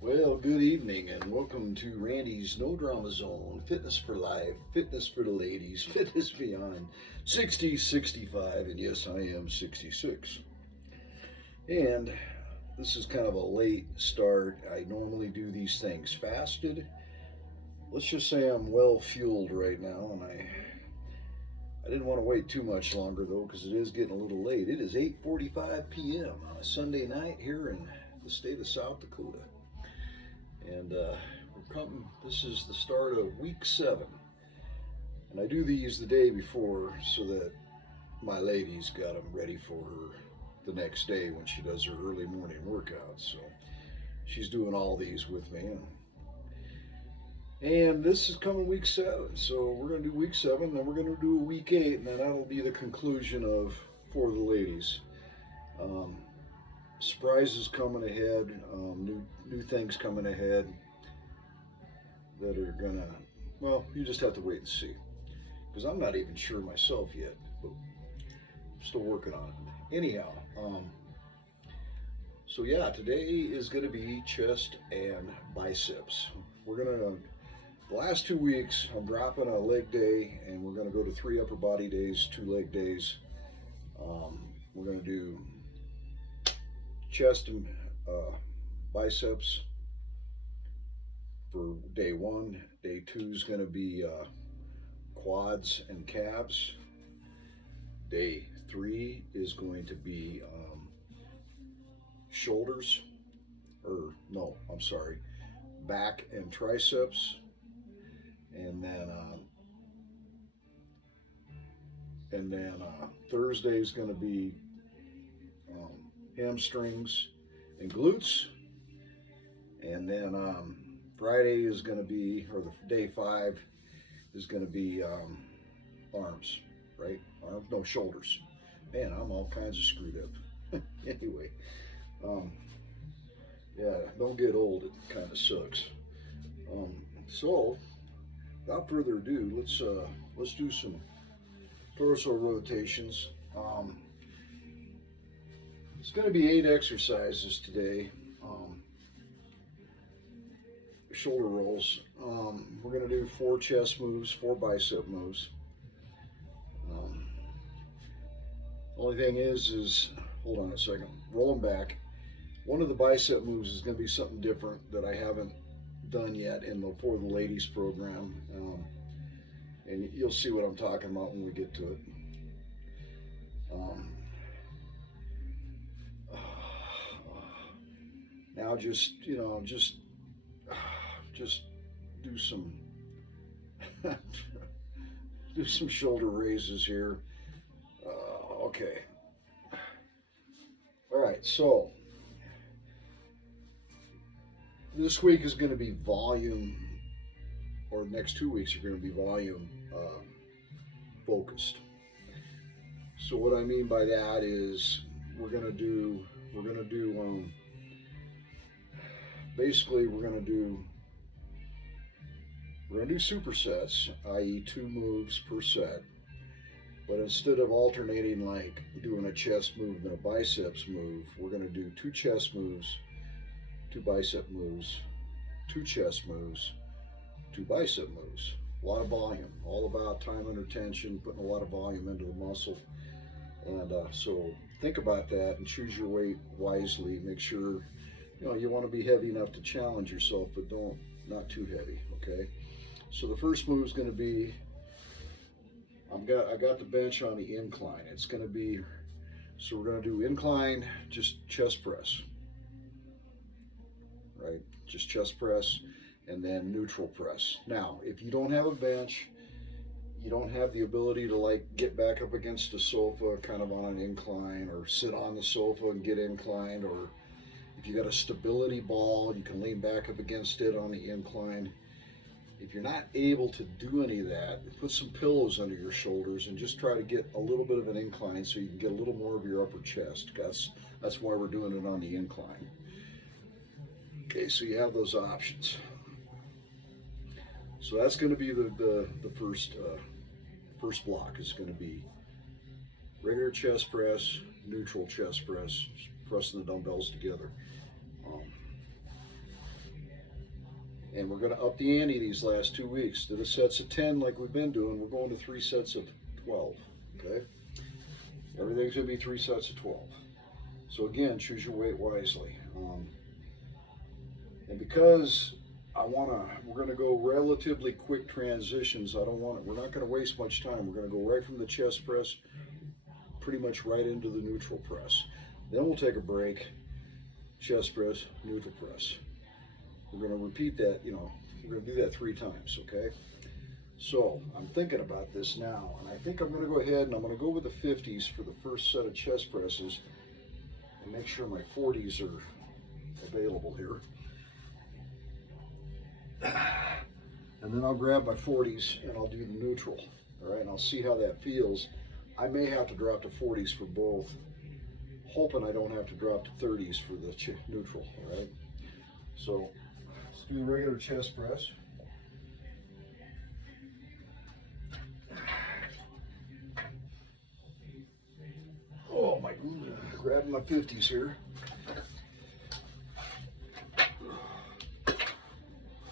Well, good evening and welcome to Randy's No Drama Zone. Fitness for life, fitness for the ladies, fitness beyond 60, 65, and yes, I am 66. And this is kind of a late start. I normally do these things fasted. Let's just say I'm well fueled right now, and I didn't want to wait too much longer though because it is getting a little late. It is 8:45 p.m. on a Sunday night here in the state of South Dakota. And we're coming. This is the start of week 7, and I do these the day before so that my lady's got them ready for her the next day when she does her early morning workouts. So she's doing all these with me, and this is coming week 7. So we're gonna do week 7, then we're gonna do week 8, and then that'll be the conclusion of for the ladies. Um, Surprises coming ahead, new things coming ahead that are gonna, well, you just have to wait and see, because I'm not even sure myself yet, but I'm still working on it. Anyhow, so yeah, today is gonna be chest and biceps. The last 2 weeks, I'm dropping a leg day, and we're gonna go to 3 upper body days, 2 leg days. We're gonna do chest and biceps for day 1. Day 2 is going to be quads and calves. Day 3 is going to be shoulders, or no, I'm sorry, back and triceps. And then Thursday is going to be hamstrings and glutes, and then Friday is going to be, or the day 5 is going to be arms, right? No, shoulders. Man, I'm all kinds of screwed up. Anyway, yeah, don't get old. It kind of sucks. So, without further ado, let's do some torso rotations. It's going to be 8 exercises today. Shoulder rolls. We're going to do 4 chest moves, 4 bicep moves. Only thing is, hold on a second, roll them back. One of the bicep moves is going to be something different that I haven't done yet for the ladies program. And you'll see what I'm talking about when we get to it. Now just do some do some shoulder raises here. Okay. All right. So this week is going to be volume, or the next 2 weeks are going to be volume focused. So what I mean by that is we're gonna do basically we're gonna do supersets, i.e. 2 moves per set. But instead of alternating like doing a chest move and a biceps move, we're gonna do 2 chest moves, 2 bicep moves, 2 chest moves, 2 bicep moves. A lot of volume, all about time under tension, putting a lot of volume into the muscle. And so think about that and choose your weight wisely. Make sure you want to be heavy enough to challenge yourself, but not too heavy. Okay. So the first move is going to be, I got the bench on the incline. It's going to be, so we're going to do incline, just chest press, right? Just chest press, and then neutral press. Now, if you don't have a bench, you don't have the ability to like get back up against a sofa kind of on an incline, or sit on the sofa and get inclined, or if you got a stability ball, you can lean back up against it on the incline. If you're not able to do any of that, put some pillows under your shoulders and just try to get a little bit of an incline so you can get a little more of your upper chest. That's why we're doing it on the incline. Okay, so you have those options. So that's going to be the first block. Is going to be regular chest press, neutral chest press, pressing the dumbbells together. And we're going to up the ante these last 2 weeks. Instead of sets of 10 like we've been doing, we're going to 3 sets of 12. Okay? Everything's going to be 3 sets of 12. So again, choose your weight wisely. And because we're going to go relatively quick transitions. We're not going to waste much time. We're going to go right from the chest press, pretty much right into the neutral press. Then we'll take a break, chest press, neutral press. We're going to repeat that, we're going to do that 3 times, okay? So I'm thinking about this now, and I think I'm going to go ahead and I'm going to go with the 50s for the first set of chest presses and make sure my 40s are available here. And then I'll grab my 40s and I'll do the neutral, all right? And I'll see how that feels. I may have to drop to 40s for both, hoping I don't have to drop to 30s for the neutral, all right? So let's do the regular chest press. Oh my goodness, grabbing my 50s here.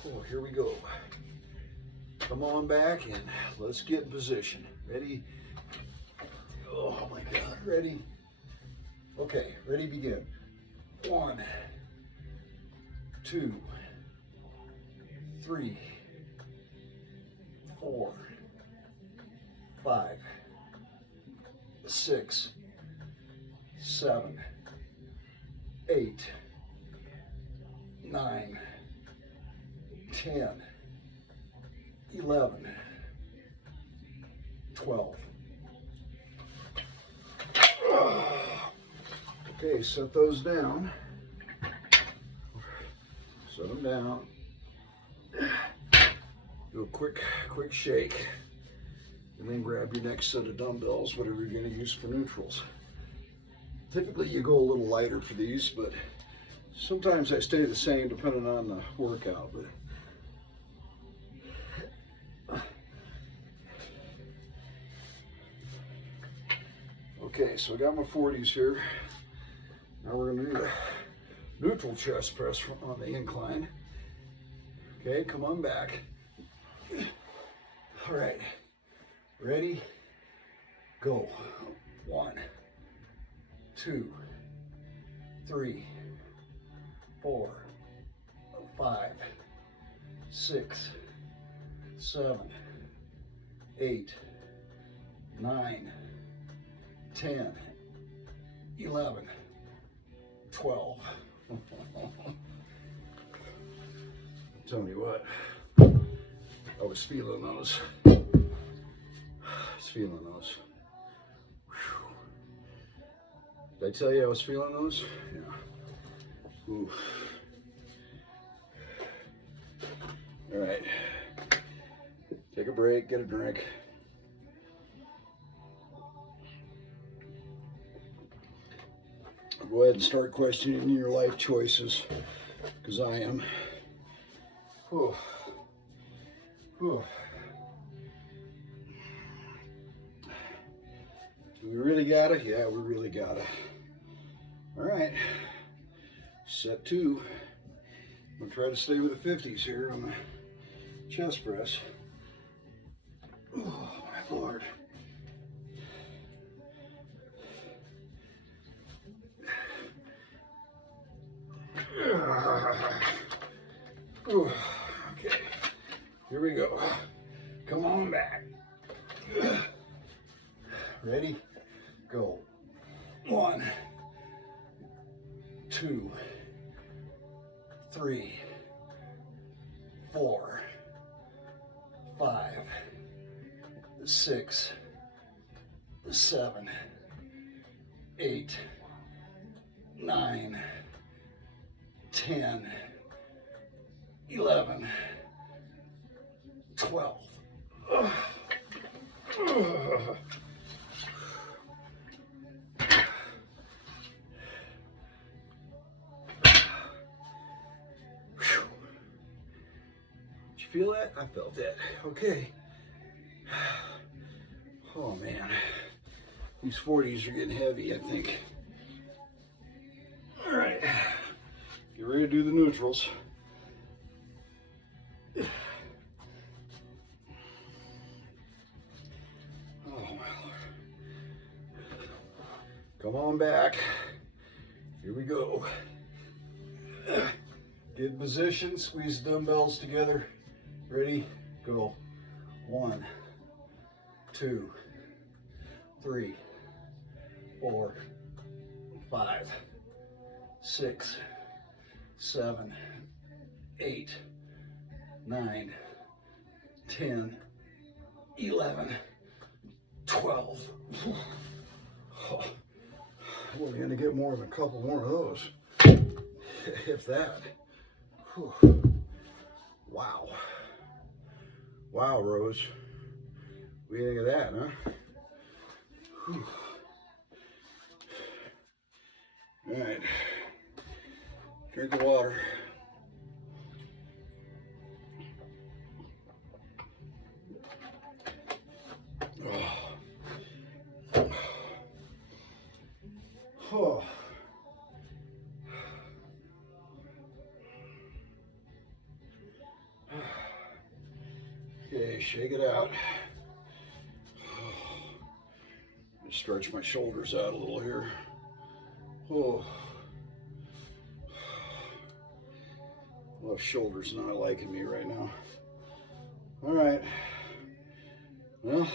Oh, here we go. Come on back and let's get in position. Ready? Oh my God, ready? Okay, ready, begin. 1, 2, 3, 4, 5, 6, 7, 8, 9, 10, 11, 12. Okay, set those down. Set them down. Do a quick shake. And then grab your next set of dumbbells, whatever you're going to use for neutrals. Typically you go a little lighter for these, but sometimes I stay the same depending on the workout. But okay, so I got my 40s here. Now we're going to do the neutral chest press on the incline. Okay, come on back. All right, ready? Go. 1, 2, 3, 4, 5, 6, 7, 8, 9, 10, 11, 12. I'm telling you what, I was feeling those. I was feeling those. Whew. Did I tell you I was feeling those? Yeah. Ooh. All right. Take a break, get a drink. Go ahead and start questioning your life choices, because I am. Whew. Whew. Do we really gotta? Yeah, we really gotta. All right, set 2. I'm gonna try to stay with the 50s here on the chest press. Oh my Lord. Ooh, okay, here we go. Come on back. Ready? Go. 1, 2, 3, 4, 5, 6, 7, 8, 9, 10, 11, 12. Did you feel that? I felt that. Okay. Oh man, these 40s are getting heavy, I think. All right, get ready to do the neutrals. Oh my Lord. Come on back. Here we go. Get in position, squeeze the dumbbells together. Ready, go. 1, 2, 3, 4, 5, 6, 7, 8, 9, 10, 11, 12. Oh, we're going to get more than a couple more of those, if that. Whew. Wow. Wow, Rose. What do you think of that, huh? Whew. All right. Drink the water. Oh. Oh. Okay, shake it out. Stretch my shoulders out a little here. Oh. Left shoulder's not liking me right now. All right. Well,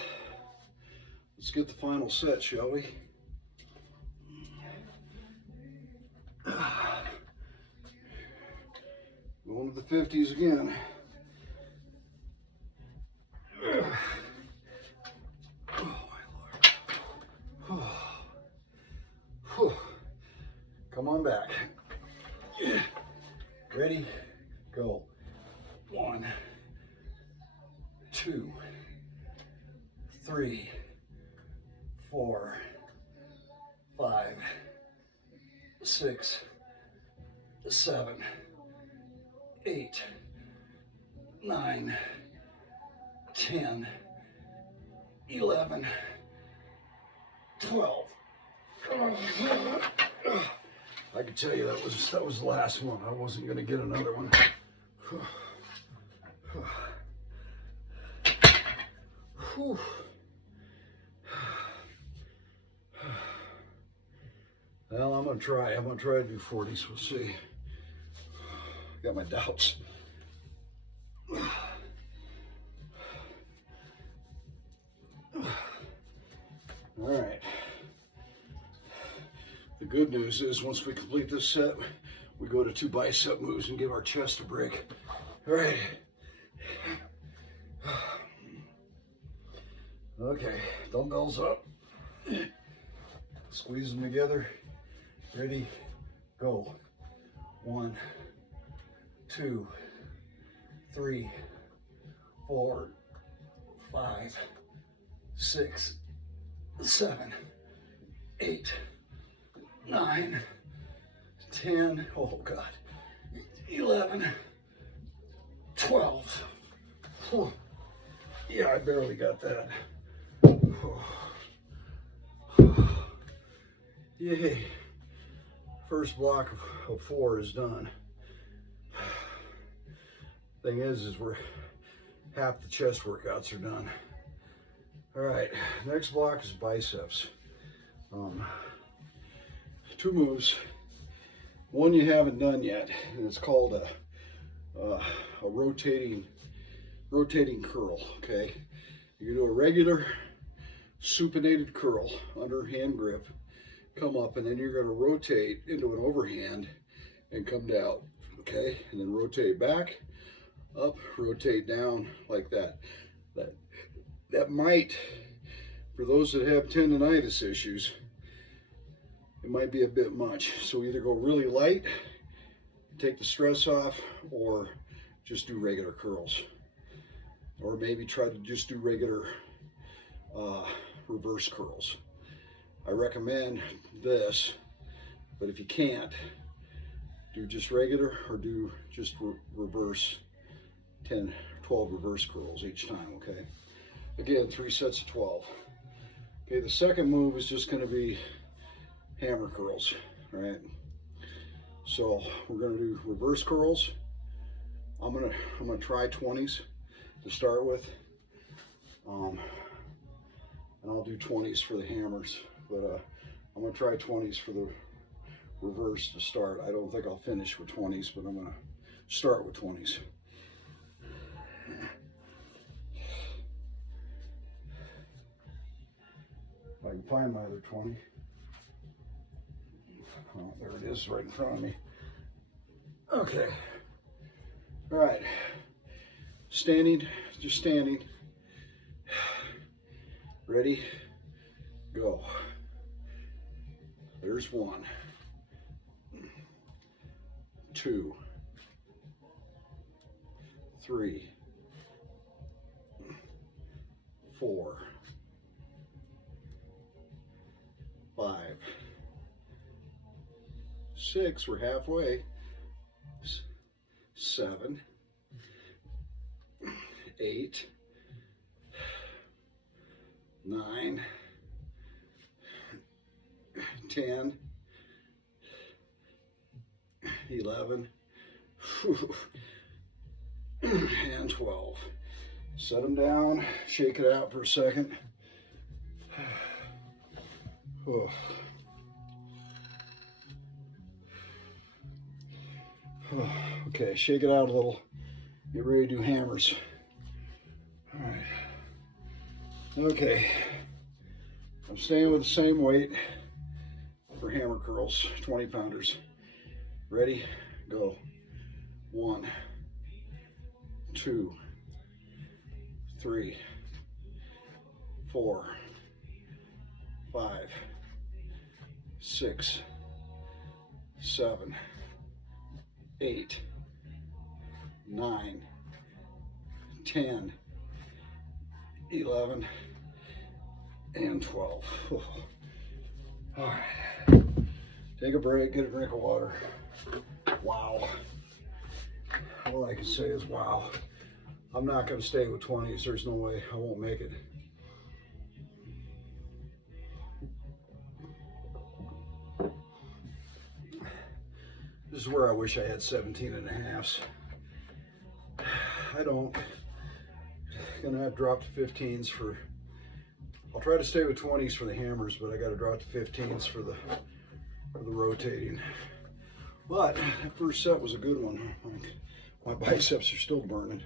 let's get the final set, shall we? Going to the 50s again. Come on back. Ready? Go. 1, 2, 3, 4, 5, 6, 7, 8, 9, 10, 11, 12. I can tell you that was the last one. I wasn't going to get another one. Well, I'm going to try. I'm going to try to do 40s. We'll see. Got my doubts. All right. The good news is once we complete this set, we go to 2 bicep moves and give our chest a break. All right. Okay, dumbbells up. Squeeze them together. Ready, go. 1, 2, 3, 4, 5, 6, 7, 8, 9, 10, oh God, 11, 12. Oh, yeah, I barely got that. Oh. Yay. First block of 4 is done. Thing is we're half the chest workouts are done. All right, next block is biceps. 2 moves. One you haven't done yet, and it's called a rotating curl. Okay, you can do a regular supinated curl under hand grip, come up, and then you're going to rotate into an overhand and come down. Okay, and then rotate back, up, rotate down like that. That might, for those that have tendonitis issues, it might be a bit much. So either go really light, take the stress off, or just do regular curls. Or maybe try to just do regular reverse curls. I recommend this, but if you can't, do just regular or do just reverse 10, 12 reverse curls each time, okay? Again, 3 sets of 12. Okay, the second move is just going to be hammer curls, all right? So we're going to do reverse curls I'm gonna try 20s to start with, and I'll do 20s for the hammers. But I'm gonna try 20s for the reverse to start. I don't think I'll finish with 20s, but I'm gonna start with 20s. If I can find my other 20. Oh, there it is, right in front of me. Okay. All right. Standing, just standing. Ready? Go. There's 1, 2, 3, 4, 5, 6, we're halfway, 7, 8, 9, 10, 11, and 12. Set them down, shake it out for a second. Okay, shake it out a little. Get ready to do hammers. All right. Okay. I'm staying with the same weight for hammer curls, 20 pounders. Ready? Go. 1, 2, 3, 4, 5, 6, 7, 8, 9, 10, 11, and 12. All right. Take a break, get a drink of water. Wow. All I can say is wow. I'm not going to stay with 20s. There's no way. I won't make it. This is where I wish I had 17 and a halves. I don't. Gonna have to drop to 15s for, I'll try to stay with 20s for the hammers, but I got to drop to 15s for the rotating. But that first set was a good one. My biceps are still burning.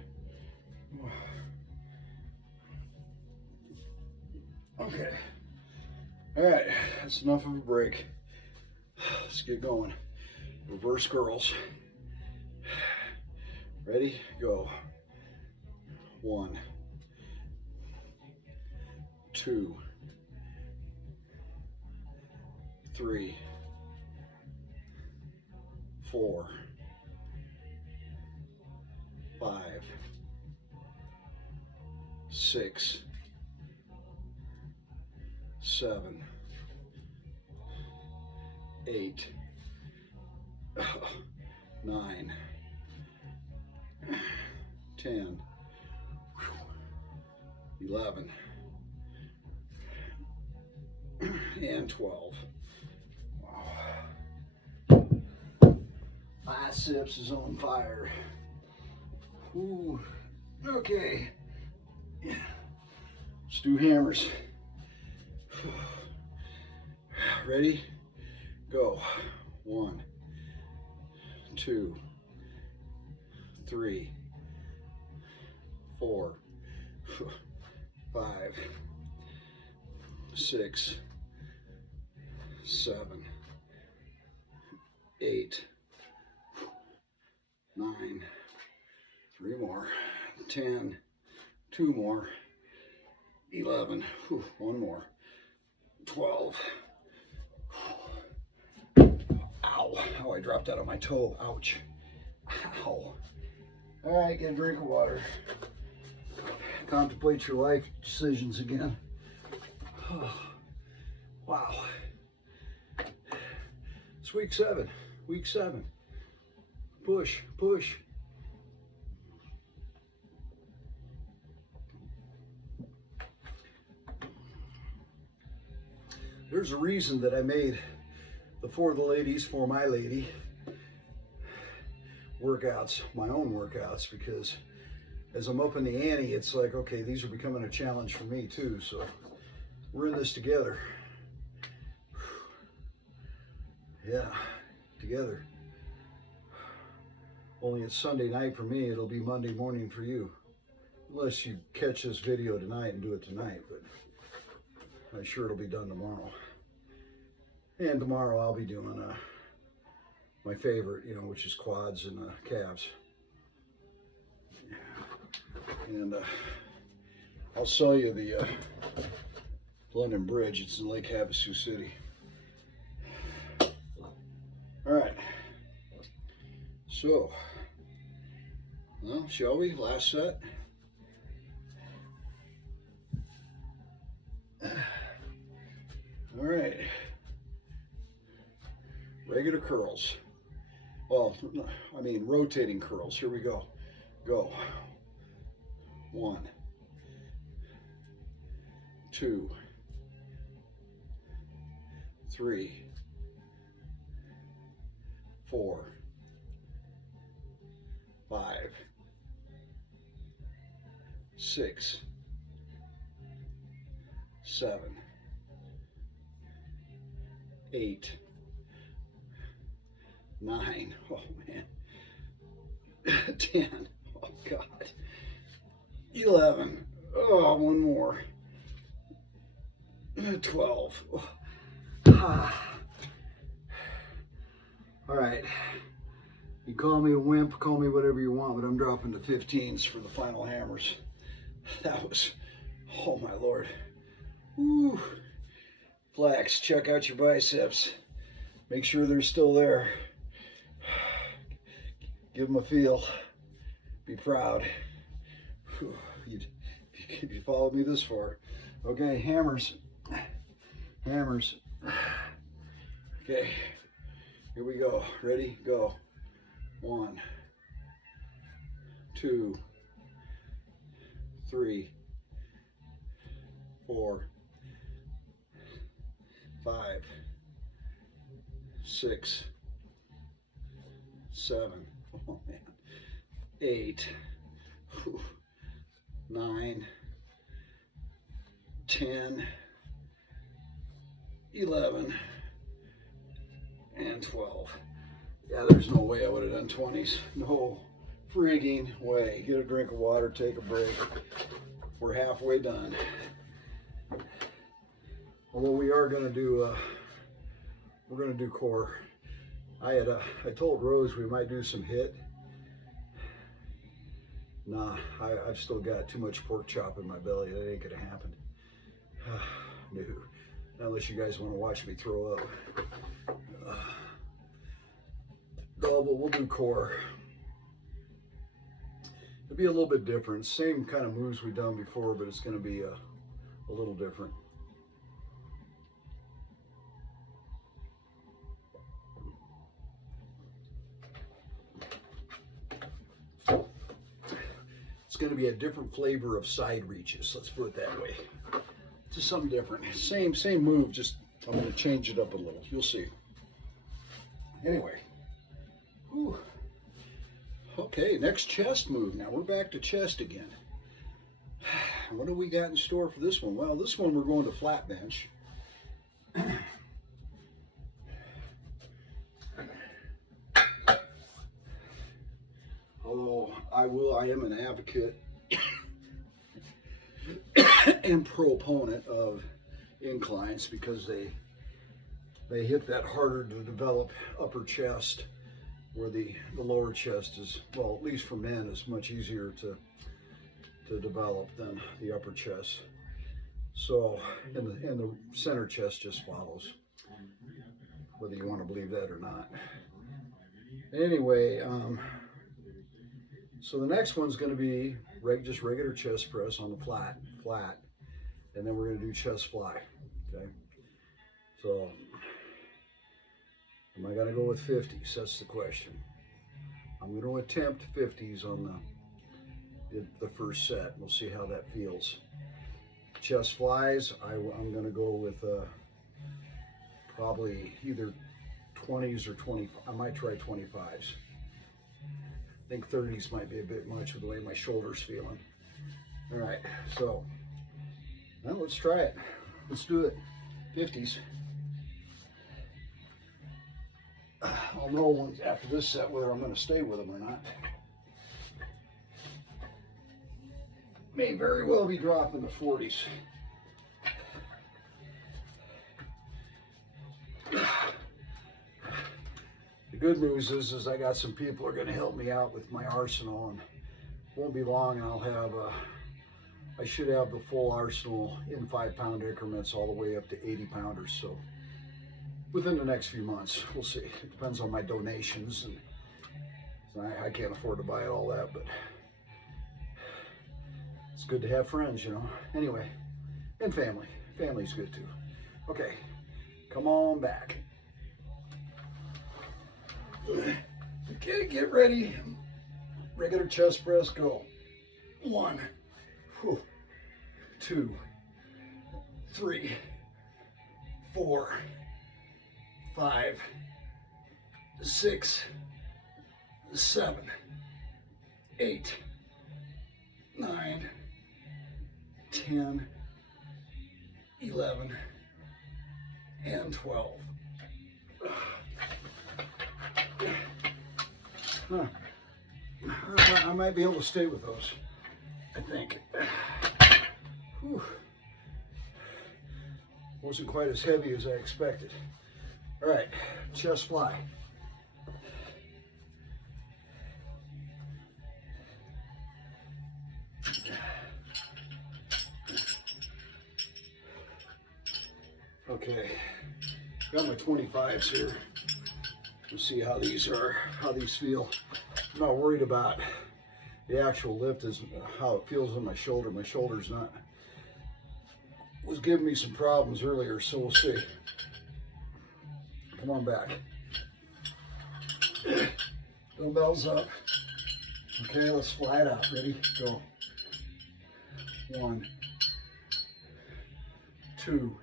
Okay. All right, that's enough of a break. Let's get going. Reverse curls. Ready? Go. 1, 2, 3, 4, 5, 6, 7, 8, 9, 10, 11, and 12. Wow. Biceps is on fire. Ooh. Okay. Let's do hammers. Ready? Go. 1, 2, 3, 4, 5, 6, 7, 8, 9, 3 more, 10, 2 more, 11, 1 more, 12. Ow, oh, I dropped out of my toe, ouch. Ow. All right, get a drink of water. Contemplate your life decisions again. Wow. It's week 7. Week 7. Push, push. There's a reason that I made the For the Ladies, For My Lady. workouts, my own workouts, because as I'm up in the ante, it's like, okay, these are becoming a challenge for me too. So we're in this together. Yeah, together. Only it's Sunday night for me, it'll be Monday morning for you. Unless you catch this video tonight and do it tonight, but I'm sure it'll be done tomorrow. And tomorrow I'll be doing my favorite, which is quads and calves. And I'll sell you the London Bridge. It's in Lake Havasu City. All right. So, well, shall we? Last set. All right. Regular curls. Well, I mean rotating curls. Here we go. Go. 1, 2, 3, 4, 5, 6, 7, 8, 9. Oh man. 10. Oh God. 11. Oh, one more. 12. Oh. Ah. All right. You call me a wimp, call me whatever you want, but I'm dropping to 15s for the final hammers. That was, oh my Lord. Woo. Flex, check out your biceps. Make sure they're still there. Give them a feel. Be proud. Whew. You followed me this far. Okay, hammers. Hammers. Okay, here we go. Ready? Go. 1, 2, 3, 4, 5, 6, 7, oh man, 8, 9, 10, 11, and 12. Yeah, there's no way I would have done 20s. No frigging way. Get a drink of water, take a break. We're halfway done. Although we are going to do, we're going to do core. I told Rose we might do some HIIT. Nah, I've still got too much pork chop in my belly. That ain't gonna happen. No, unless you guys want to watch me throw up. No, but we'll do core. It'll be a little bit different. Same kind of moves we've done before, but it's gonna be a little different. It's going to be a different flavor of side reaches. Let's put it that way. Just something different. Same move, just I'm going to change it up a little. You'll see. Anyway. Whew. Okay, next chest move. Now we're back to chest again. What do we got in store for this one? Well, this one we're going to flat bench. Although I am an advocate and proponent of inclines because they hit that harder to develop upper chest, where the lower chest is, well, at least for men, is much easier to develop than the upper chest. So, and the center chest just follows, whether you want to believe that or not. Anyway, so the next one's going to be just regular chest press on the flat, and then we're going to do chest fly. Okay, so am I going to go with 50s? That's the question. I'm going to attempt 50s on the first set. We'll see how that feels. Chest flies, I'm going to go with probably either 20s or 20. I might try 25s. I think 30s might be a bit much with the way my shoulder's feeling. All right, so now let's try it. Let's do it. 50s. I'll know after this set whether I'm going to stay with them or not. May very well be dropping the 40s. The good news is I got some people who are going to help me out with my arsenal, and won't be long and I'll have I should have the full arsenal in 5-pound increments all the way up to 80 pounders. So within the next few months, we'll see. It depends on my donations, and so I can't afford to buy all that, but it's good to have friends, you know. Anyway, and family. Family's good too. Okay, come on back. Okay, get ready. Regular chest press, go. 1, 2, 3, 4, 5, 6, 7, 8, 9, 10, 11, and 12. Huh. I might be able to stay with those, I think. Whew. Wasn't quite as heavy as I expected. All right, chest fly. Okay, got my 25s here. We'll see how these feel. I'm not worried about the actual lift, is how it feels in my shoulder. My shoulder's not, was giving me some problems earlier, so we'll see. Come on back. Dumbbells up. Okay, let's fly it out. Ready? Go. 1, 2,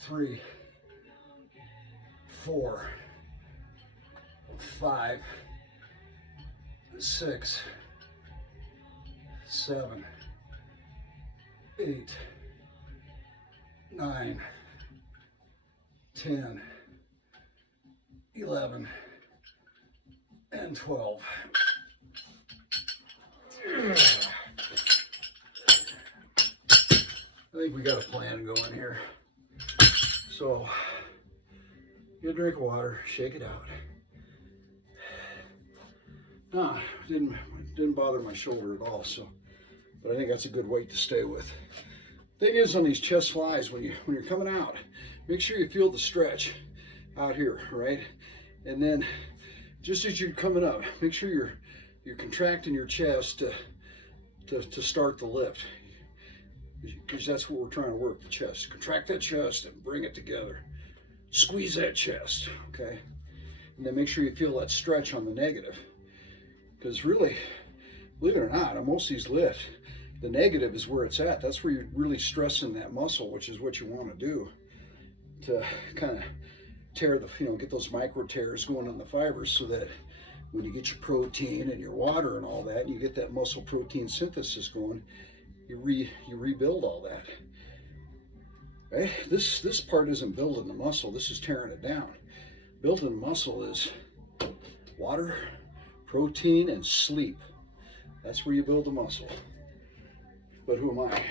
3, 4, 5, 6, 7, 8, 9, 10, 11, and 12. I think we got a plan going here. So, get a drink of water, shake it out. Nah, didn't bother my shoulder at all, so, but I think that's a good weight to stay with. Thing is, on these chest flies, when you're coming out, make sure you feel the stretch out here, right? And then, just as you're coming up, make sure you're contracting your chest to start the lift, because that's what we're trying to work, the chest. Contract that chest and bring it together. Squeeze that chest, okay? And then make sure you feel that stretch on the negative. Because really, believe it or not, on most of these lifts, the negative is where it's at. That's where you're really stressing that muscle, which is what you want to do to kind of tear the, get those micro tears going on the fibers, so that when you get your protein and your water and all that, and you get that muscle protein synthesis going, you rebuild all that. Right? This part isn't building the muscle, this is tearing it down. Building muscle is water, protein, and sleep. That's where you build the muscle. But who am I?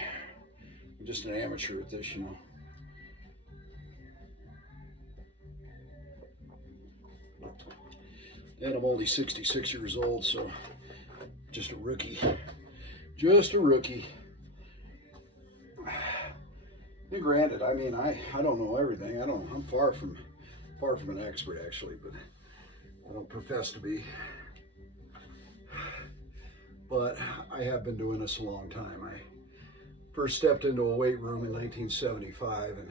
I'm just an amateur at this, you know. And I'm only 66 years old, so just a rookie. Just a rookie. And granted, I mean, I don't know everything. I'm far from an expert, actually, but I don't profess to be. But I have been doing this a long time. I first stepped into a weight room in 1975 and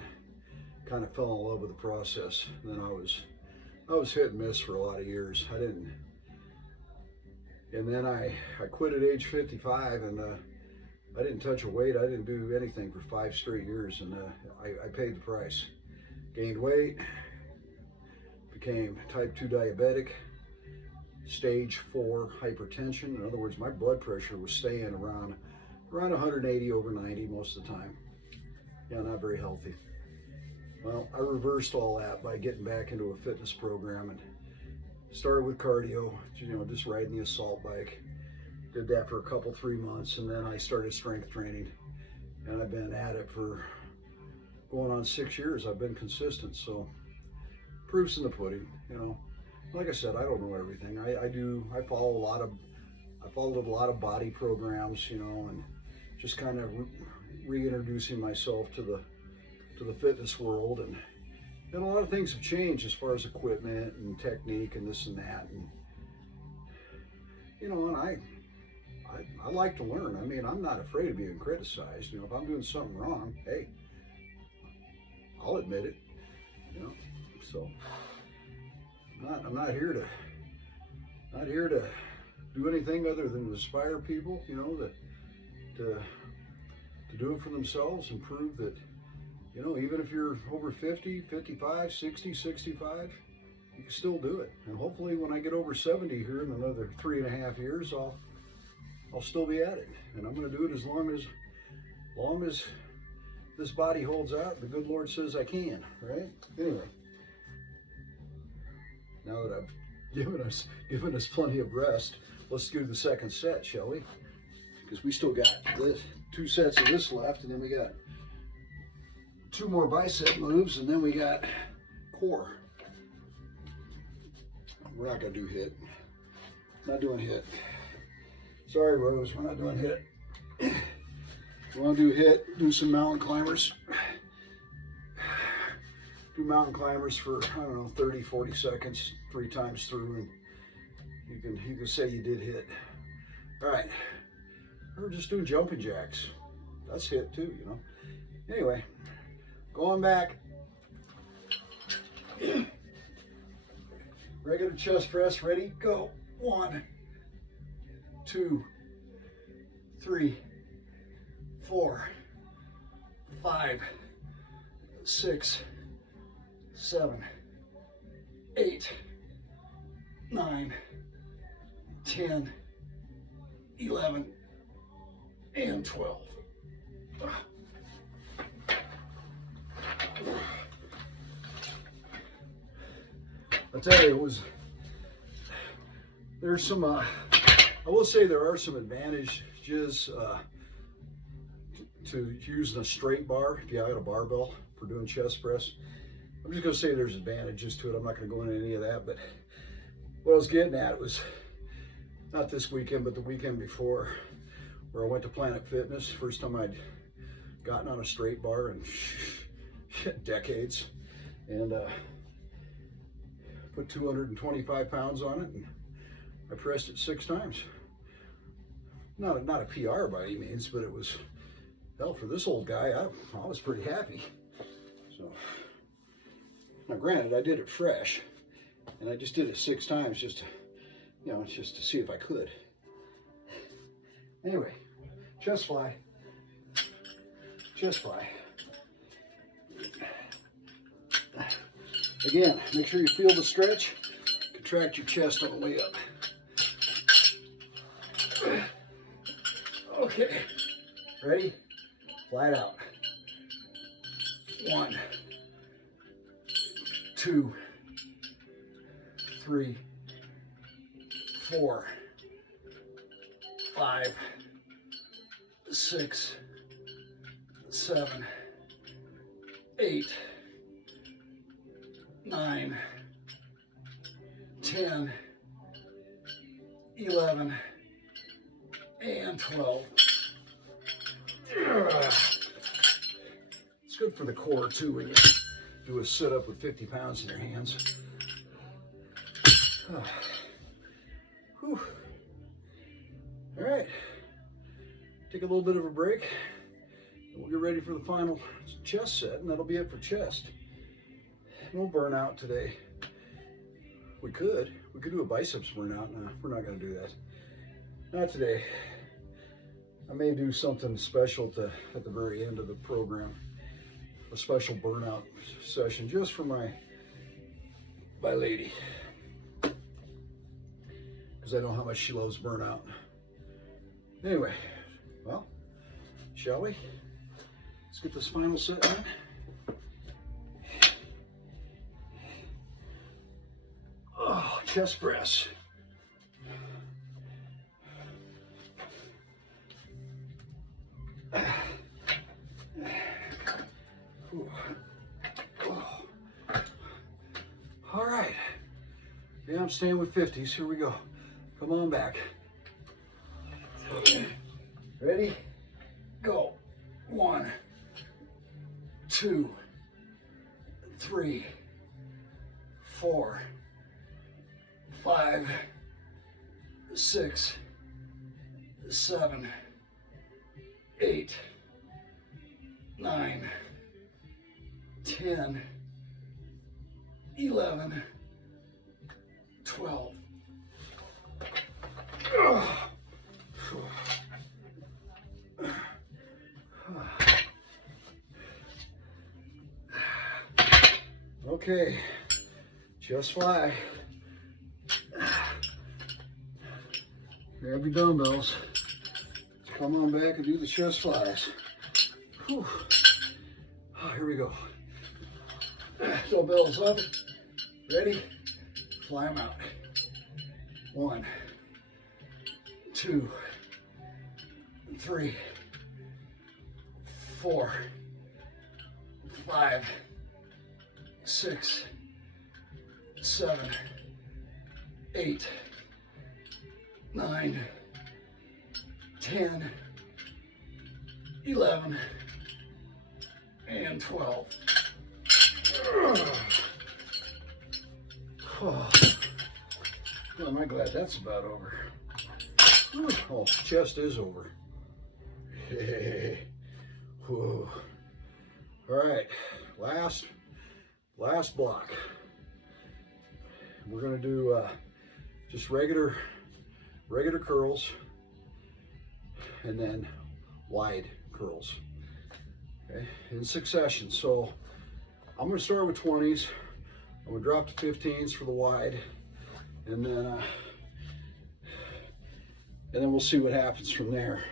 kind of fell in love with the process. And then I was hit and miss for a lot of years. And then I quit at age 55, and I didn't touch a weight. I didn't do anything for 5 straight years, and I paid the price. Gained weight, became type 2 diabetic, stage 4 hypertension. In other words, my blood pressure was staying around 180 over 90 most of the time. Yeah, not very healthy. Well, I reversed all that by getting back into a fitness program and started with cardio, just riding the assault bike. Did that for a couple, 3 months, and then I started strength training. And I've been at it for going on 6 years. I've been consistent, so proof's in the pudding, Like I said, I don't know everything. I followed a lot of body programs, and just kind of reintroducing myself to the fitness world, and a lot of things have changed as far as equipment and technique and this and that, and and I like to learn. I mean, I'm not afraid of being criticized. If I'm doing something wrong, hey, I'll admit it. So I'm not here to do anything other than inspire people, to do it for themselves and prove that, even if you're over 50, 55, 60, 65, you can still do it. And hopefully when I get over 70 here in another 3.5 years, I'll still be at it. And I'm going to do it as long as this body holds out. The good Lord says I can, right? Anyway, now that I've given us plenty of rest, let's do the second set, shall we? Because we still got 2 sets of this left, and then we got 2 more bicep moves, and then we got core. We're not gonna do hit. Not doing hit. Sorry, Rose, we're not doing hit. We want to do hit, do some mountain climbers. Do mountain climbers for, 30, 40 seconds, 3 times through, and you can say you did hit. All right, or just do jumping jacks. That's hit too, Anyway, going back. Regular chest press, ready, go. 1, 2, 3, 4, 5, 6, 7, 8, 9, 10, 11, and 12. I tell you, there's some, I will say there are some advantages to using a straight bar if you have a barbell for doing chest press. I'm just going to say there's advantages to it. I'm not going to go into any of that, but what I was getting at was not this weekend, but the weekend before, where I went to Planet Fitness. First time I'd gotten on a straight bar in decades, and put 225 pounds on it, and I pressed it 6 times. Not a PR by any means, but it was, hell, for this old guy, I was pretty happy. So, now granted, I did it fresh, and I just did it 6 times just to, just to see if I could. Anyway, chest fly. Chest fly. Again, make sure you feel the stretch. Contract your chest on the way up. Okay, ready? Flat out. 1, 2, 3, 4, 5, 6, 7, 8, 9, 10, 11, and 12. It's good for the core too when you do a sit-up with 50 pounds in your hands. Whew. All right, take a little bit of a break, and we'll get ready for the final chest set, and that'll be it for chest. No burnout today. We could do a biceps burnout. No, we're not going to do that. Not today. I may do something special at the very end of the program, a special burnout session just for my lady. because I know how much she loves burnout. Anyway, well, shall we? Let's get this final set in. Oh, chest press. All right. Yeah, I'm staying with 50s. Here we go. Come on back. Ready? Go. 1, 2, 3, 4, 5, 6, 7, 8, 9, 10, 11, 12. Okay, chest fly. Grab your dumbbells. Come on back and do the chest flies. Whew. Oh, here we go. Dumbbells up. Ready? Fly them out. 1, 2, 3, 4, 5, 6, 7, 8, 9, 10, 11, and 12. Oh, well, am I glad that's about over. Oh, chest is over. Hey. Whoa. All right, last block. We're gonna do just regular curls and then wide curls, okay, in succession. So I'm gonna start with 20s. I'm gonna drop to 15s for the wide, and then we'll see what happens from there.